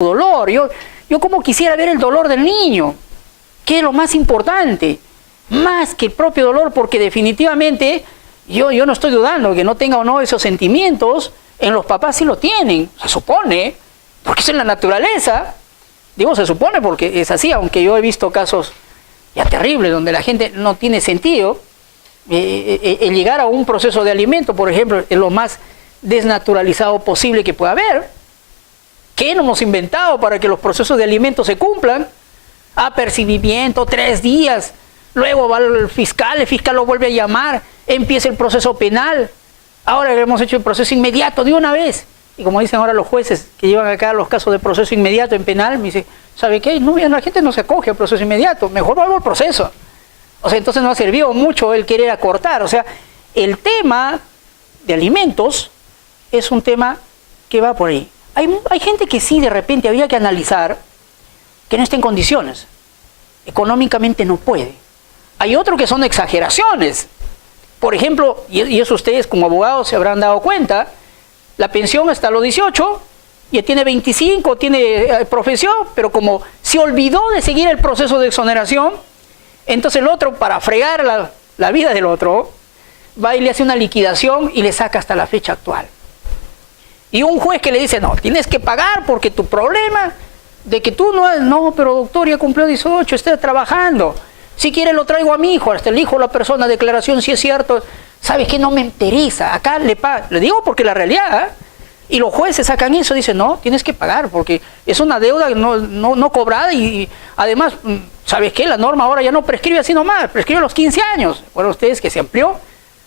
dolor. Yo como quisiera ver el dolor del niño, que es lo más importante, más que el propio dolor, porque definitivamente yo no estoy dudando que no tenga o no esos sentimientos, en los papás sí lo tienen, se supone, porque es en la naturaleza. Digo se supone porque es así, aunque yo he visto casos ya terribles donde la gente no tiene sentido. El llegar a un proceso de alimento, por ejemplo, es lo más desnaturalizado posible que pueda haber. ¿Qué no hemos inventado para que los procesos de alimento se cumplan? Apercibimiento, 3 días, luego va el fiscal lo vuelve a llamar, empieza el proceso penal. Ahora hemos hecho el proceso inmediato de una vez. Y como dicen ahora los jueces que llevan acá los casos de proceso inmediato en penal, me dicen, ¿sabe qué? No, la gente no se acoge al proceso inmediato, mejor vuelvo al proceso. O sea, entonces no ha servido mucho el querer acortar. O sea, el tema de alimentos es un tema que va por ahí. Hay gente que sí, de repente, había que analizar que no está en condiciones. Económicamente no puede. Hay otros que son exageraciones. Por ejemplo, y eso ustedes como abogados se habrán dado cuenta, la pensión hasta los 18, ya tiene 25, tiene profesión, pero como se olvidó de seguir el proceso de exoneración, entonces el otro, para fregar la vida del otro, va y le hace una liquidación y le saca hasta la fecha actual. Y un juez que le dice, no, tienes que pagar porque tu problema de que tú no, pero doctor, ya cumplió 18, está trabajando. Si quiere lo traigo a mi hijo, hasta el hijo de la persona, declaración si es cierto. ¿Sabes qué? No me interesa, acá le digo porque la realidad, ¿eh? Y los jueces sacan eso, dicen, no, tienes que pagar porque es una deuda no cobrada y además, ¿sabes qué? La norma ahora ya no prescribe así nomás, prescribe a los 15 años. Bueno, ustedes que se amplió,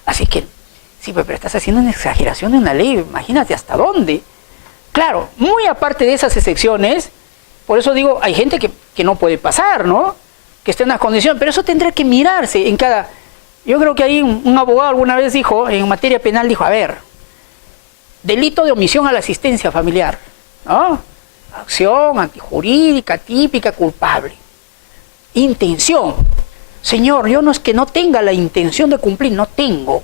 así que, sí, pero estás haciendo una exageración de una ley, imagínate hasta dónde. Claro, muy aparte de esas excepciones, por eso digo, hay gente que no puede pasar, ¿no? Que esté en unas condiciones, pero eso tendrá que mirarse en cada... Yo creo que ahí un abogado alguna vez dijo, en materia penal, dijo, a ver, delito de omisión a la asistencia familiar, ¿no? Acción antijurídica, típica, culpable. Intención. Señor, yo no es que no tenga la intención de cumplir, no tengo.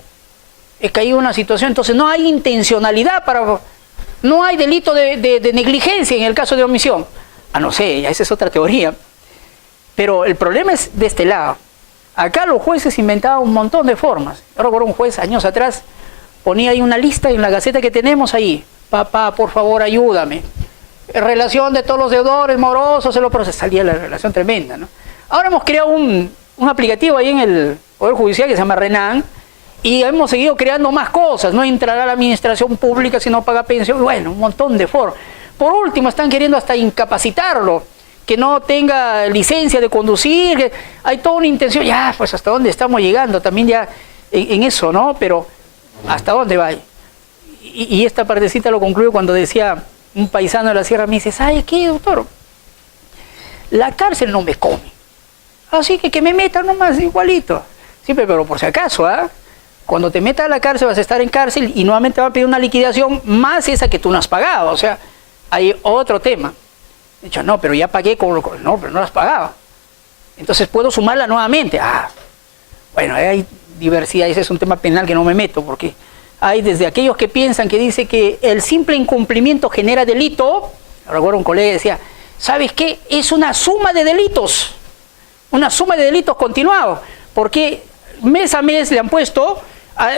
He caído en una situación, entonces no hay intencionalidad no hay delito de negligencia en el caso de omisión. No sé, esa es otra teoría. Pero el problema es de este lado. Acá los jueces inventaban un montón de formas. Yo recuerdo un juez años atrás, ponía ahí una lista en la gaceta que tenemos ahí. Papá, por favor, ayúdame. En relación de todos los deudores morosos, salía la relación tremenda, ¿no? Ahora hemos creado un aplicativo ahí en el Poder Judicial que se llama Renan, y hemos seguido creando más cosas. No entrará a la administración pública si no paga pensión. Bueno, un montón de formas. Por último, están queriendo hasta incapacitarlo, que no tenga licencia de conducir. Hay toda una intención. Ya, pues hasta dónde estamos llegando también ya en eso, ¿no? Pero ¿hasta dónde va? Y esta partecita lo concluyo cuando decía un paisano de la sierra, me dice, ¿sabe qué, doctor? La cárcel no me come. Así que me metan nomás igualito. Siempre, pero por si acaso, ¿ah? Cuando te metas a la cárcel vas a estar en cárcel y nuevamente va a pedir una liquidación más esa que tú no has pagado. O sea, hay otro tema. De hecho, no, pero ya pagué no, pero no las pagaba. Entonces puedo sumarla nuevamente. Bueno, hay diversidad, ese es un tema penal que no me meto, porque hay desde aquellos que piensan que dice que el simple incumplimiento genera delito. Recuerdo un colega decía, ¿sabes qué? Es una suma de delitos. Una suma de delitos continuados. Porque mes a mes le han puesto,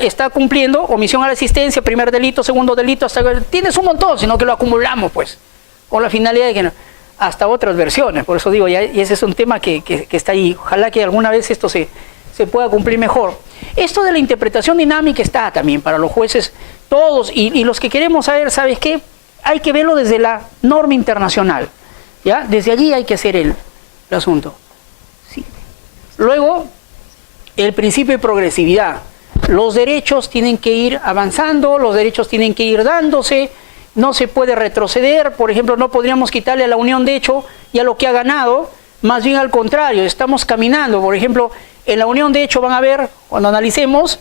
está cumpliendo omisión a la asistencia, primer delito, segundo delito, tienes un montón, sino que lo acumulamos, pues, con la finalidad de que no, hasta otras versiones. Por eso digo, y ese es un tema que está ahí. Ojalá que alguna vez esto se pueda cumplir mejor. Esto de la interpretación dinámica está también para los jueces, todos, y los que queremos saber, ¿sabes qué? Hay que verlo desde la norma internacional, ¿ya? Desde allí hay que hacer el asunto. Sí. Luego, el principio de progresividad. Los derechos tienen que ir avanzando, los derechos tienen que ir dándose, no se puede retroceder. Por ejemplo, no podríamos quitarle a la Unión de Hecho ya lo que ha ganado, más bien al contrario, estamos caminando. Por ejemplo, en la Unión de Hecho van a ver, cuando analicemos,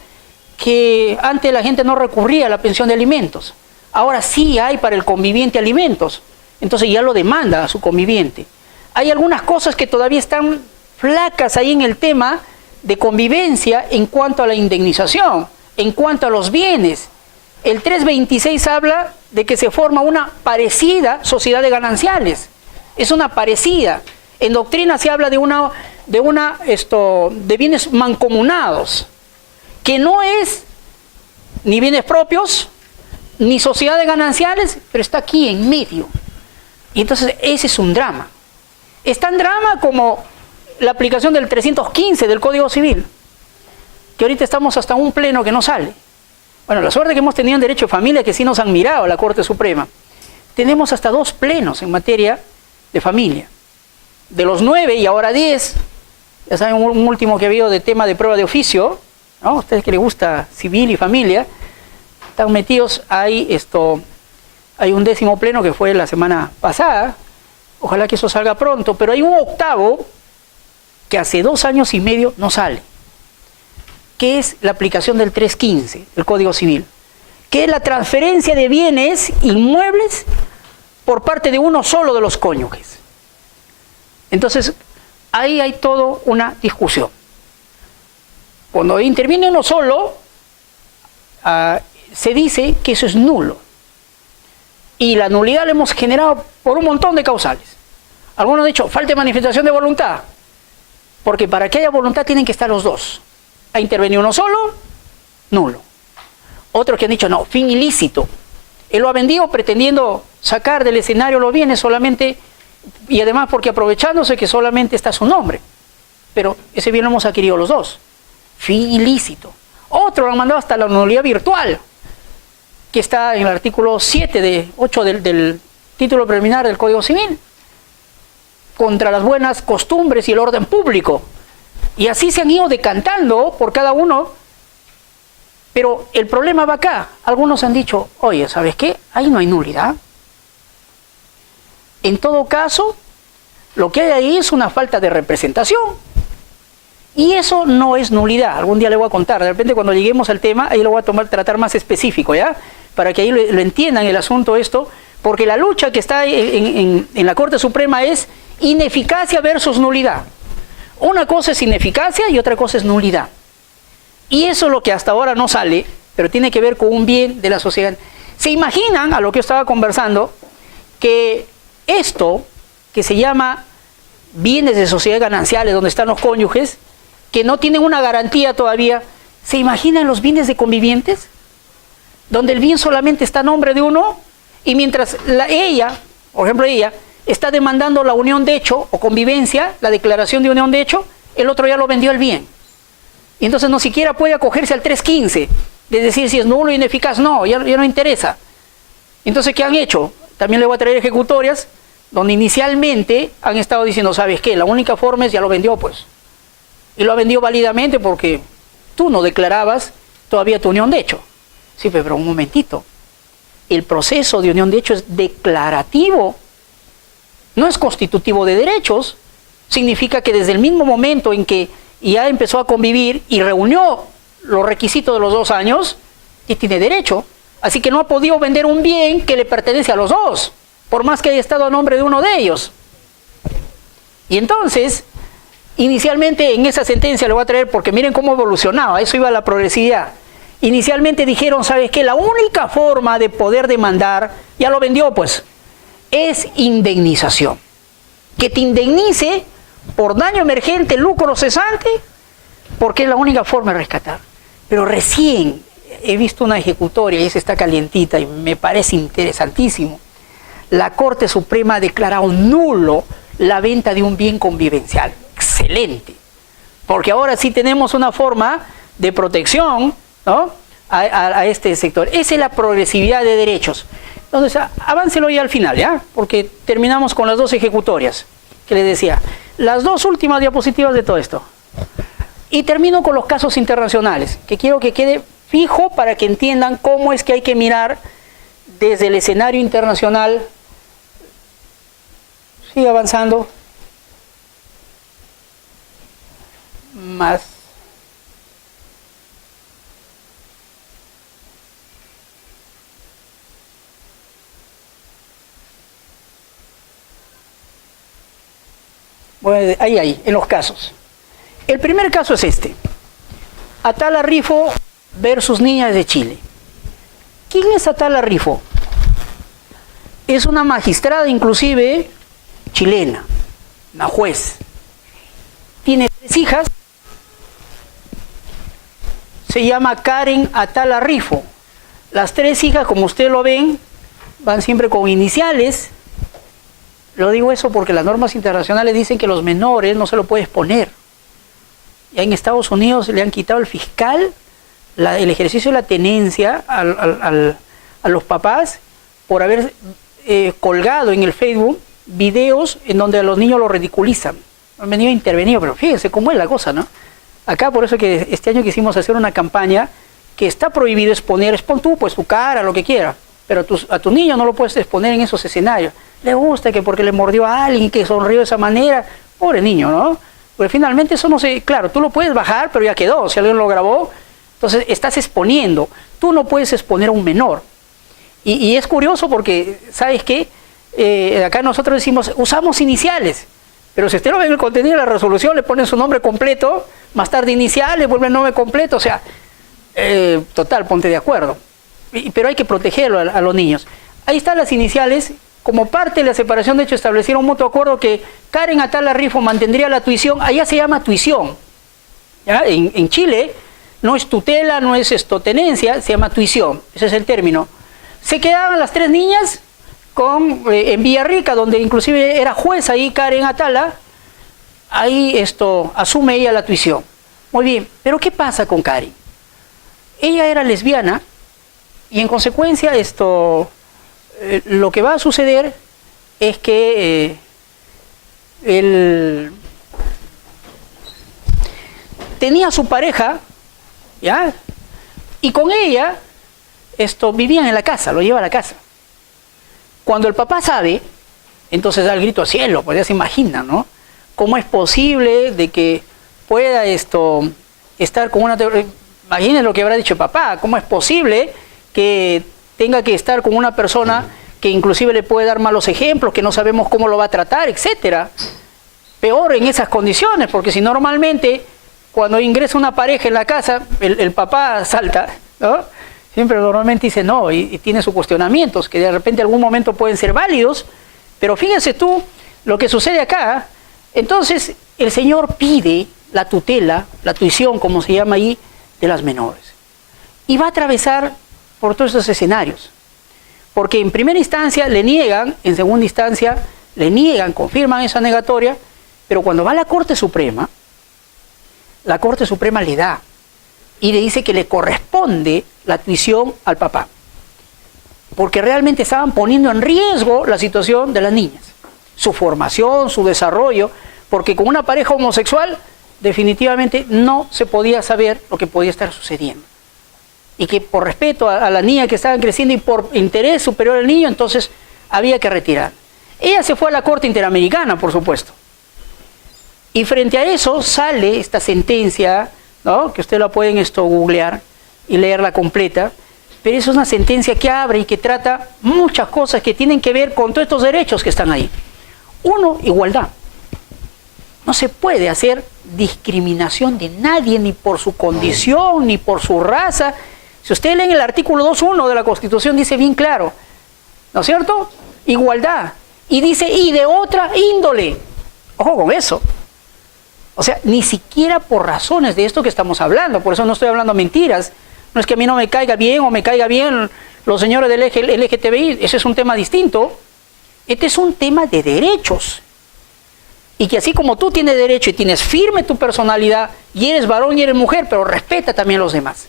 que antes la gente no recurría a la pensión de alimentos. Ahora sí hay para el conviviente alimentos, entonces ya lo demanda a su conviviente. Hay algunas cosas que todavía están flacas ahí en el tema de convivencia en cuanto a la indemnización, en cuanto a los bienes. El 326 habla de que se forma una parecida sociedad de gananciales. Es una parecida. En doctrina se habla de bienes mancomunados, que no es ni bienes propios, ni sociedad de gananciales, pero está aquí en medio. Y entonces ese es un drama. Es tan drama como la aplicación del 315 del Código Civil, que ahorita estamos hasta un pleno que no sale. Bueno, la suerte que hemos tenido en Derecho de Familia, que sí nos han mirado a la Corte Suprema. Tenemos hasta 2 plenos en materia de familia. De los 9 y ahora 10, ya saben, un último que ha habido de tema de prueba de oficio, ¿no? A ustedes que les gusta civil y familia, están metidos, hay un 10º pleno que fue la semana pasada, ojalá que eso salga pronto, pero hay un 8º que hace 2 años y medio no sale, que es la aplicación del 315 del Código Civil, que es la transferencia de bienes inmuebles por parte de uno solo de los cónyuges. Entonces, ahí hay toda una discusión. Cuando interviene uno solo, se dice que eso es nulo. Y la nulidad la hemos generado por un montón de causales. Algunos han dicho, falta de manifestación de voluntad, porque para que haya voluntad tienen que estar los dos. Ha intervenido uno solo, nulo. Otros que han dicho, no, fin ilícito. Él lo ha vendido pretendiendo sacar del escenario los bienes solamente, y además porque aprovechándose que solamente está su nombre. Pero ese bien lo hemos adquirido los dos. Fin ilícito. Otros lo han mandado hasta la nulidad virtual, que está en el artículo 8 del título preliminar del Código Civil, contra las buenas costumbres y el orden público. Y así se han ido decantando por cada uno, pero el problema va acá. Algunos han dicho, oye, ¿sabes qué? Ahí no hay nulidad. En todo caso, lo que hay ahí es una falta de representación. Y eso no es nulidad. Algún día le voy a contar. De repente cuando lleguemos al tema, ahí lo voy a tratar más específico, ¿ya? Para que ahí lo entiendan el asunto esto. Porque la lucha que está en la Corte Suprema es ineficacia versus nulidad. Una cosa es ineficacia y otra cosa es nulidad. Y eso es lo que hasta ahora no sale, pero tiene que ver con un bien de la sociedad. ¿Se imaginan, a lo que yo estaba conversando, que esto que se llama bienes de sociedad gananciales, donde están los cónyuges, que no tienen una garantía todavía, ¿se imaginan los bienes de convivientes? Donde el bien solamente está a nombre de uno, y mientras ella, por ejemplo ella, está demandando la unión de hecho o convivencia, la declaración de unión de hecho, el otro ya lo vendió el bien. Y entonces no siquiera puede acogerse al 315, de decir si es nulo o ineficaz, no, ya no interesa. Entonces, ¿qué han hecho? También le voy a traer ejecutorias, donde inicialmente han estado diciendo, ¿sabes qué? La única forma es ya lo vendió, pues. Y lo ha vendido válidamente porque tú no declarabas todavía tu unión de hecho. Sí, pero un momentito. El proceso de unión de hecho es declarativo, no es constitutivo de derechos. Significa que desde el mismo momento en que ya empezó a convivir y reunió los requisitos de los 2 años, y tiene derecho. Así que no ha podido vender un bien que le pertenece a los dos, por más que haya estado a nombre de uno de ellos. Y entonces, inicialmente en esa sentencia le voy a traer, porque miren cómo evolucionaba, eso iba a la progresividad. Inicialmente dijeron, ¿sabes qué? La única forma de poder demandar, ya lo vendió pues, es indemnización. Que te indemnice por daño emergente, lucro cesante, porque es la única forma de rescatar. Pero recién he visto una ejecutoria, y esa está calientita, y me parece interesantísimo. La Corte Suprema ha declarado nulo la venta de un bien convivencial. Excelente. Porque ahora sí tenemos una forma de protección, ¿no?, a este sector. Esa es la progresividad de derechos. Entonces, aváncelo ya al final, ¿ya? Porque terminamos con las 2 ejecutorias que les decía. Las 2 últimas diapositivas de todo esto. Y termino con los casos internacionales, que quiero que quede fijo para que entiendan cómo es que hay que mirar desde el escenario internacional. Sigue avanzando. Más. Bueno, ahí, en los casos. El primer caso es este. Atala Rifo versus Niñas de Chile. ¿Quién es Atala Rifo? es una magistrada inclusive chilena, una juez. Tiene 3 hijas, se llama Karen Atala Rifo. Las 3 hijas, como ustedes lo ven, van siempre con iniciales. Lo digo eso porque las normas internacionales dicen que los menores no se lo puede exponer. Ya en Estados Unidos le han quitado al fiscal el ejercicio de la tenencia a los papás por haber colgado en el Facebook videos en donde a los niños los ridiculizan. Han venido intervenidos, pero fíjense cómo es la cosa, ¿no? Acá por eso que este año quisimos hacer una campaña que está prohibido exponer, expon tú, pues tu cara, lo que quieras, pero a tu niño no lo puedes exponer en esos escenarios. Le gusta que porque le mordió a alguien, que sonrió de esa manera, pobre niño, ¿no? Porque finalmente eso no se... Claro, tú lo puedes bajar, pero ya quedó, si alguien lo grabó, entonces estás exponiendo. Tú no puedes exponer a un menor. Y es curioso porque, ¿sabes qué? Acá nosotros decimos, usamos iniciales, pero si usted lo ve en el contenido de la resolución, le ponen su nombre completo, más tarde iniciales, vuelve el nombre completo, o sea, total, ponte de acuerdo. Pero hay que protegerlo a los niños. Ahí están las iniciales. Como parte de la separación de hecho establecieron un mutuo acuerdo que Karen Atala Rifo mantendría la tuición. Allá se llama tuición. ¿Ya? En Chile no es tutela, no es tenencia, se llama tuición. Ese es el término. Se quedaban las 3 niñas en Villarrica, donde inclusive era juez ahí Karen Atala. Ahí asume ella la tuición. Muy bien, pero ¿qué pasa con Karen? Ella era lesbiana y en consecuencia lo que va a suceder es que él tenía a su pareja, ¿ya? Y con ella vivían en la casa, lo lleva a la casa. Cuando el papá sabe, entonces da el grito al cielo, pues ya se imagina, ¿no? ¿Cómo es posible de que pueda estar con una... Imaginen lo que habrá dicho el papá, ¿cómo es posible que tenga que estar con una persona que inclusive le puede dar malos ejemplos, que no sabemos cómo lo va a tratar, etcétera? Peor en esas condiciones, porque si normalmente cuando ingresa una pareja en la casa, el papá salta, ¿no? Siempre normalmente dice no, y tiene sus cuestionamientos, que de repente en algún momento pueden ser válidos, pero fíjense tú lo que sucede acá. Entonces el señor pide la tutela, la tuición, como se llama ahí, de las menores. Y va a atravesar por todos esos escenarios. Porque en primera instancia le niegan, en segunda instancia le niegan, confirman esa negatoria, pero cuando va a la Corte Suprema le da y le dice que le corresponde la tuición al papá. Porque realmente estaban poniendo en riesgo la situación de las niñas, su formación, su desarrollo, porque con una pareja homosexual definitivamente no se podía saber lo que podía estar sucediendo. Y que por respeto a la niña que estaban creciendo y por interés superior al niño, entonces había que retirar. Ella se fue a la Corte Interamericana, por supuesto. Y frente a eso sale esta sentencia, ¿no? Que ustedes la pueden googlear y leerla completa, pero es una sentencia que abre y que trata muchas cosas que tienen que ver con todos estos derechos que están ahí. Uno, igualdad. No se puede hacer discriminación de nadie, ni por su condición, ni por su raza. Si ustedes leen el artículo 2.1 de la Constitución, dice bien claro, ¿no es cierto? Igualdad. Y dice, y de otra índole. Ojo con eso. O sea, ni siquiera por razones de esto que estamos hablando. Por eso no estoy hablando mentiras. No es que a mí no me caiga bien o me caiga bien los señores del LGTBI. Ese es un tema distinto. Este es un tema de derechos. Y que así como tú tienes derecho y tienes firme tu personalidad, y eres varón y eres mujer, pero respeta también a los demás.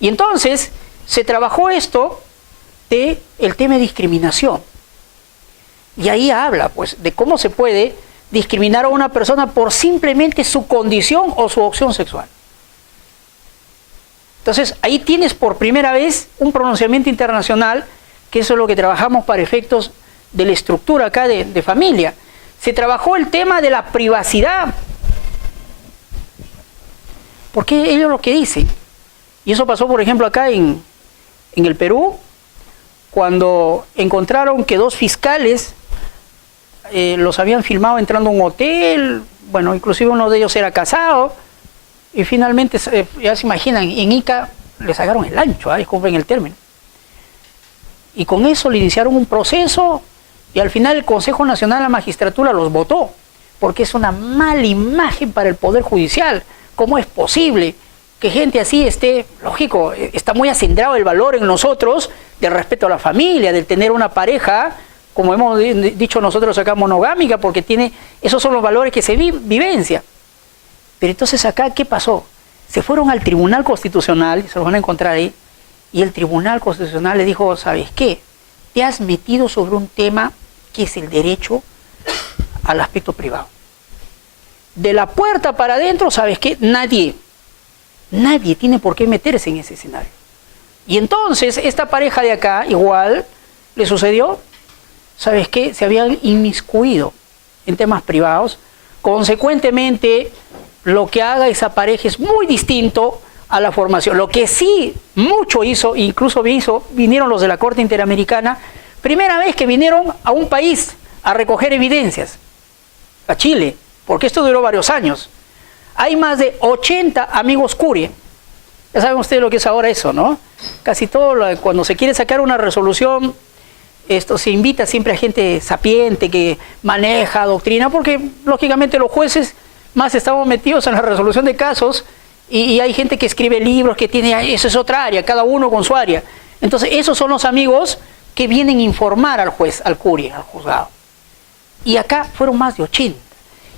Y entonces se trabajó esto del tema de discriminación. Y ahí habla, pues, de cómo se puede discriminar a una persona por simplemente su condición o su opción sexual. Entonces, ahí tienes por primera vez un pronunciamiento internacional, que eso es lo que trabajamos para efectos de la estructura acá de familia. Se trabajó el tema de la privacidad. Porque ellos lo que dicen, y eso pasó por ejemplo acá en el Perú, cuando encontraron que 2 fiscales los habían filmado entrando a un hotel, bueno, inclusive uno de ellos era casado, y finalmente, ya se imaginan, en Ica le sacaron el ancho, disculpen el término. Y con eso le iniciaron un proceso y al final el Consejo Nacional de la Magistratura los votó, porque es una mala imagen para el Poder Judicial. ¿Cómo es posible que gente así esté, lógico, está muy acendrado el valor en nosotros del respeto a la familia, del tener una pareja, como hemos dicho nosotros acá, monogámica, porque tiene, esos son los valores que se vivencia. Pero entonces acá, ¿qué pasó? Se fueron al Tribunal Constitucional, se los van a encontrar ahí, y el Tribunal Constitucional le dijo, ¿sabes qué? Te has metido sobre un tema que es el derecho al aspecto privado. De la puerta para adentro, ¿sabes qué? Nadie tiene por qué meterse en ese escenario. Y entonces, esta pareja de acá, igual, le sucedió, ¿sabes qué? Se habían inmiscuido en temas privados. Consecuentemente, lo que haga esa pareja es muy distinto a la formación. Lo que sí mucho hizo, incluso vinieron los de la Corte Interamericana, primera vez que vinieron a un país a recoger evidencias, a Chile, porque esto duró varios años. Hay más de 80 amigos Curie. Ya saben ustedes lo que es ahora eso, ¿no? Casi todo, cuando se quiere sacar una resolución, esto se invita siempre a gente sapiente que maneja doctrina, porque lógicamente los jueces más estamos metidos en la resolución de casos y hay gente que escribe libros, que tiene, eso es otra área, cada uno con su área. Entonces esos son los amigos que vienen a informar al juez, al Curie, al juzgado. Y acá fueron más de 80.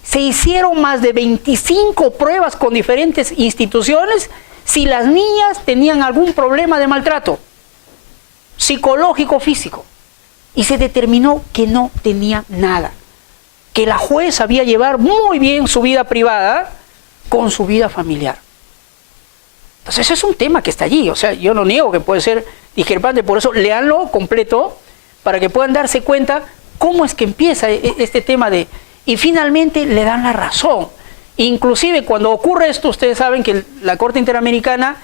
Se hicieron más de 25 pruebas con diferentes instituciones si las niñas tenían algún problema de maltrato psicológico, físico. Y se determinó que no tenía nada. Que la juez sabía llevar muy bien su vida privada con su vida familiar. Entonces ese es un tema que está allí. O sea, yo no niego que puede ser discrepante, por eso léanlo completo para que puedan darse cuenta cómo es que empieza este tema de... Y finalmente le dan la razón. Inclusive cuando ocurre esto, ustedes saben que la Corte Interamericana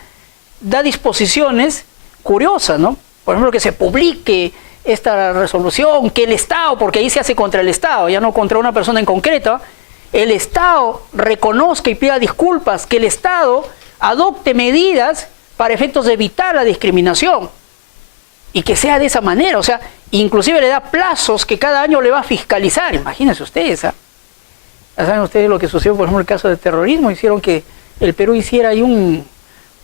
da disposiciones curiosas, ¿no? Por ejemplo, que se publique esta resolución, que el Estado, porque ahí se hace contra el Estado, ya no contra una persona en concreto, el Estado reconozca y pida disculpas, que el Estado adopte medidas para efectos de evitar la discriminación y que sea de esa manera, o sea, inclusive le da plazos que cada año le va a fiscalizar, imagínense ustedes, ¿ah? Ya saben ustedes lo que sucedió, por ejemplo, en el caso del terrorismo, hicieron que el Perú hiciera ahí un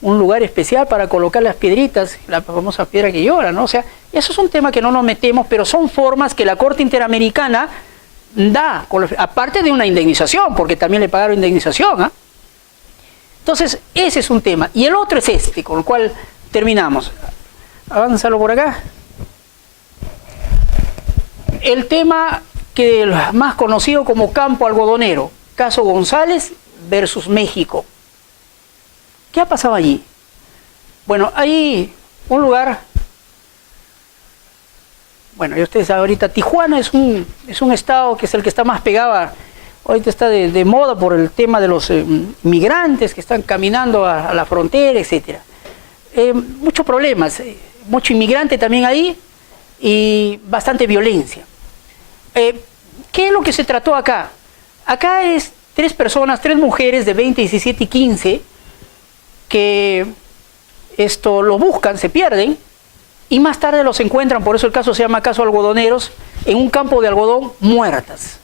lugar especial para colocar las piedritas, la famosa piedra que llora, ¿no? O sea, eso es un tema que no nos metemos, pero son formas que la Corte Interamericana da, aparte de una indemnización, porque también le pagaron indemnización, ¿ah? Entonces, ese es un tema. Y el otro es este, con el cual terminamos. Avánzalo por acá. El tema que es más conocido como campo algodonero, caso González versus México. ¿Qué ha pasado allí? Bueno, hay un lugar, bueno, y ustedes saben ahorita, Tijuana es un estado que es el que está más pegado, ahorita está de moda por el tema de los migrantes que están caminando a la frontera, etc. Muchos problemas, mucho inmigrante también ahí y bastante violencia. ¿Qué es lo que se trató acá? Acá es tres mujeres de 20, 17 y 15 que lo buscan, se pierden y más tarde los encuentran, por eso el caso se llama caso algodoneros, en un campo de algodón muertas,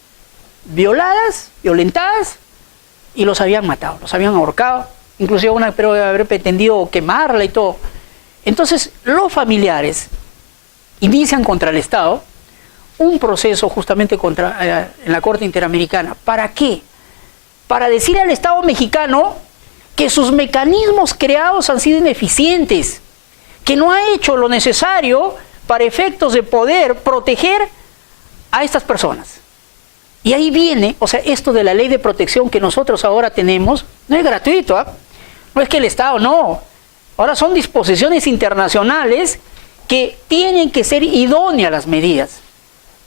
violadas, violentadas y los habían matado, los habían ahorcado, inclusive una espero de haber pretendido quemarla y todo. Entonces los familiares inician contra el Estado un proceso justamente en la Corte Interamericana. ¿Para qué? Para decir al Estado mexicano que sus mecanismos creados han sido ineficientes, que no ha hecho lo necesario para efectos de poder proteger a estas personas. Y ahí viene, o sea, esto de la ley de protección que nosotros ahora tenemos, no es gratuito, ¿eh? No es que el Estado, no. Ahora son disposiciones internacionales que tienen que ser idóneas las medidas.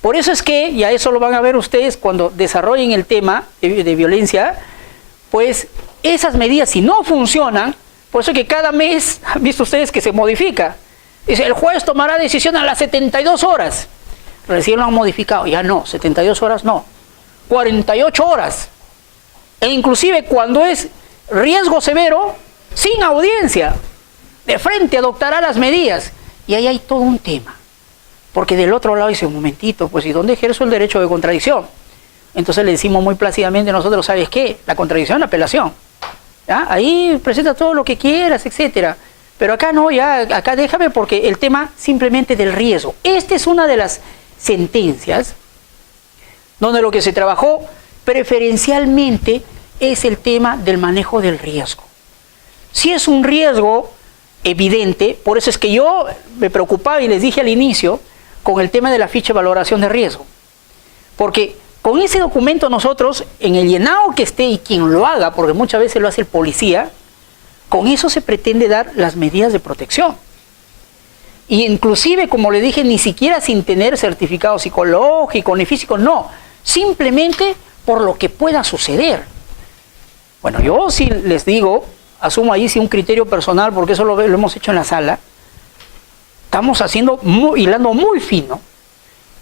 Por eso es que, y a eso lo van a ver ustedes cuando desarrollen el tema de violencia, pues esas medidas si no funcionan, por eso es que cada mes, han visto ustedes que se modifica. Dice, el juez tomará decisión a las 72 horas. Recién lo han modificado, ya no, 72 horas no, 48 horas. E inclusive cuando es riesgo severo, sin audiencia, de frente adoptará las medidas. Y ahí hay todo un tema. Porque del otro lado dice, un momentito, pues ¿y dónde ejerzo el derecho de contradicción? Entonces le decimos muy plácidamente nosotros, ¿sabes qué? La contradicción, la apelación. ¿Ya? Ahí presenta todo lo que quieras, etcétera. Pero acá no, ya, acá déjame porque el tema simplemente del riesgo. Esta es una de las sentencias donde lo que se trabajó preferencialmente es el tema del manejo del riesgo. Si es un riesgo evidente, por eso es que yo me preocupaba y les dije al inicio con el tema de la ficha de valoración de riesgo. Porque con ese documento nosotros, en el llenado que esté y quien lo haga, porque muchas veces lo hace el policía, con eso se pretende dar las medidas de protección. Y inclusive, como le dije, ni siquiera sin tener certificado psicológico ni físico, no. Simplemente por lo que pueda suceder. Bueno, yo sí les digo, asumo ahí sí un criterio personal, porque eso lo hemos hecho en la sala, estamos haciendo, hilando muy fino,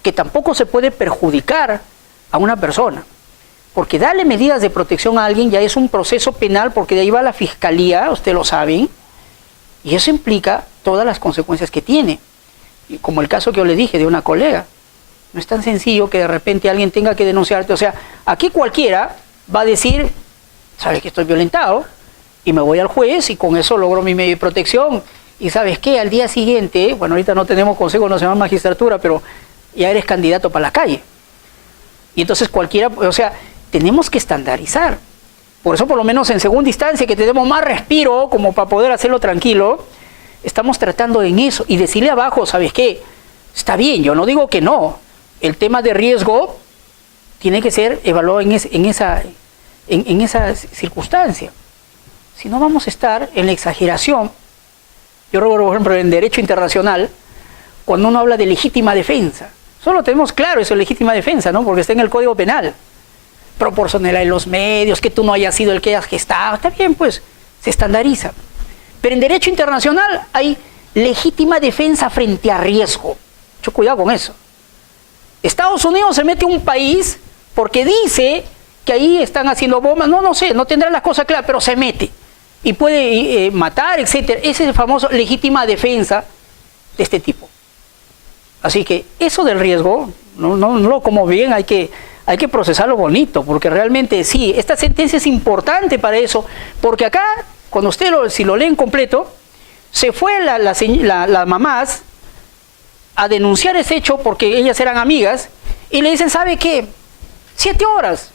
que tampoco se puede perjudicar a una persona. Porque darle medidas de protección a alguien ya es un proceso penal, porque de ahí va la fiscalía, ustedes lo saben, y eso implica todas las consecuencias que tiene. Y como el caso que yo le dije de una colega. No es tan sencillo que de repente alguien tenga que denunciarte. O sea, aquí cualquiera va a decir, sabes que estoy violentado, y me voy al juez y con eso logro mi medio de protección. Y sabes qué, al día siguiente, bueno, ahorita no tenemos Consejo Nacional de Magistratura, pero ya eres candidato para la calle. Y entonces cualquiera, o sea, tenemos que estandarizar. Por eso por lo menos en segunda instancia, que tenemos más respiro como para poder hacerlo tranquilo, estamos tratando en eso. Y decirle abajo, ¿sabes qué? Está bien, yo no digo que no. El tema de riesgo tiene que ser evaluado en esa circunstancia. Si no vamos a estar en la exageración. Yo recuerdo, por ejemplo, en derecho internacional, cuando uno habla de legítima defensa, solo tenemos claro eso, legítima defensa, ¿no? Porque está en el Código Penal. Proporcionalidad en los medios, que tú no hayas sido el que hayas gestado, está bien, pues, se estandariza. Pero en derecho internacional hay legítima defensa frente a riesgo. Mucho cuidado con eso. Estados Unidos se mete a un país porque dice que ahí están haciendo bombas, no sé, no tendrá las cosas claras, pero se mete y puede matar, etcétera. Ese es el famoso legítima defensa de este tipo. Así que eso del riesgo, no como bien, hay que procesarlo bonito, porque realmente sí, esta sentencia es importante para eso, porque acá, cuando usted si lo leen completo, se fue las mamás a denunciar ese hecho porque ellas eran amigas y le dicen, ¿sabe qué? 7 horas.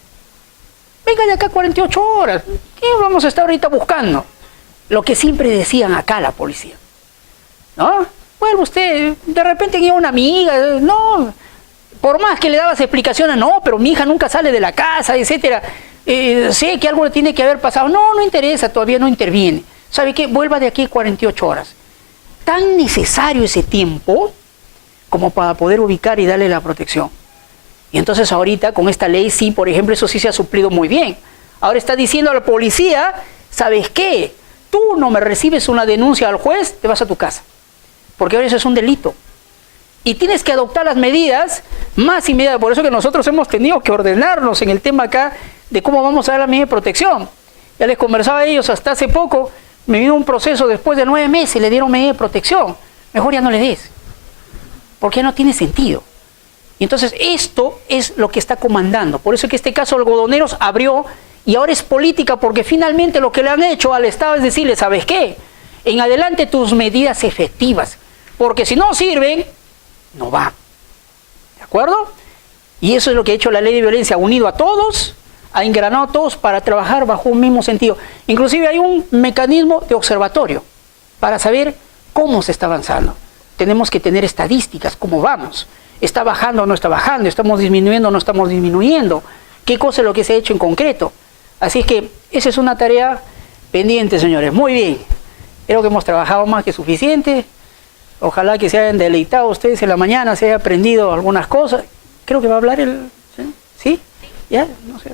Venga de acá 48 horas. ¿Qué vamos a estar ahorita buscando? Lo que siempre decían acá la policía. ¿No? Bueno, usted, de repente iba una amiga, no, por más que le dabas explicaciones, no, pero mi hija nunca sale de la casa, etcétera. Sé que algo le tiene que haber pasado. No interesa, todavía no interviene. ¿Sabe qué? Vuelva de aquí 48 horas. Tan necesario ese tiempo como para poder ubicar y darle la protección. Y entonces ahorita con esta ley sí, por ejemplo, eso sí se ha suplido muy bien. Ahora está diciendo a la policía, ¿sabes qué? Tú no me recibes una denuncia al juez, te vas a tu casa. Porque ahora eso es un delito. Y tienes que adoptar las medidas más inmediatas. Por eso que nosotros hemos tenido que ordenarnos en el tema acá de cómo vamos a dar la medida de protección. Ya les conversaba a ellos hasta hace poco, me vino un proceso después de 9 meses, le dieron medida de protección. Mejor ya no le des. Porque no tiene sentido. Y entonces esto es lo que está comandando. Por eso es que este caso de algodoneros abrió y ahora es política, porque finalmente lo que le han hecho al Estado es decirle, ¿sabes qué? En adelante tus medidas efectivas, porque si no sirven, no va. ¿De acuerdo? Y eso es lo que ha hecho la ley de violencia, ha unido a todos, ha engranado a todos para trabajar bajo un mismo sentido. Inclusive hay un mecanismo de observatorio para saber cómo se está avanzando. Tenemos que tener estadísticas, cómo vamos. ¿Está bajando o no está bajando? ¿Estamos disminuyendo o no estamos disminuyendo? ¿Qué cosa es lo que se ha hecho en concreto? Así es que esa es una tarea pendiente, señores. Muy bien. Creo que hemos trabajado más que suficiente. Ojalá que se hayan deleitado ustedes en la mañana, se haya aprendido algunas cosas. Creo que va a hablar el... ¿Sí? ¿Ya? No sé.